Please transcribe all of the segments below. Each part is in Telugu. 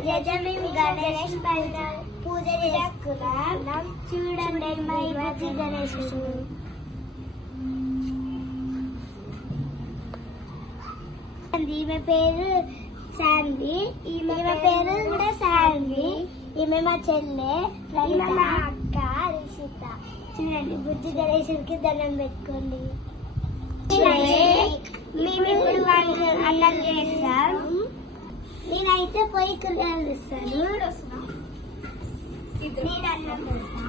ఈరోజు మేము గణేష్ పైన పూజ చేసుకున్నాం. చూడండి మా బుజ్జి గణేశుడు. ఈమె పేరు శాండీ, ఈమె పేరు కూడా శాండీ. ఈమె మా చెల్లె, ఈమె మా అక్క రిషిత. చూడండి బుజ్జి గణేశుడికి దండం పెట్టుకోండి. మేము ఇప్పుడు అన్నం చేస్తాం. నేనైతే పోయి కూరగాయలు ఇస్తాను. నేను అన్నం పెడతా.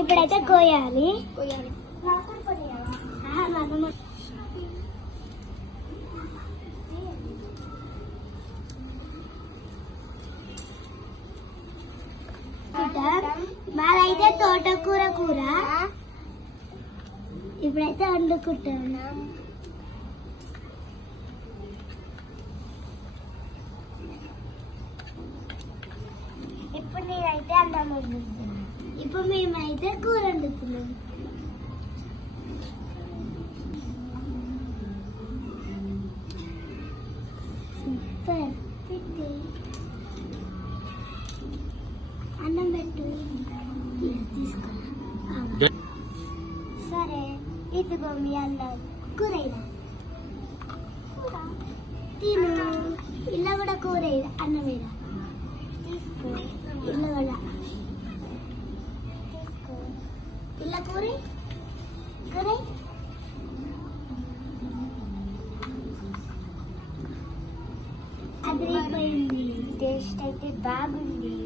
ఇప్పుడైతే కోయాలి. మాదైతే తోటకూర కూర. ఇప్పుడైతే వండుకుంటున్నాం. ఇప్పుడు నేనైతే అన్నం వండుతున్నాను. ఇప్పుడు మేమైతే కూర వండుతున్నాం. సూపర్. అన్నం పెట్టు. తీసుకో. సరే ఇదిగో మీ అన్నం. కూర తిను. ఇలా కూడా కూర అన్నం వేరా తీసుకో. ఇలా కూడా తీసుకో. ఇలా కూర కూర అదిరిపోయింది. టేస్ట్ అయితే బాగుంది.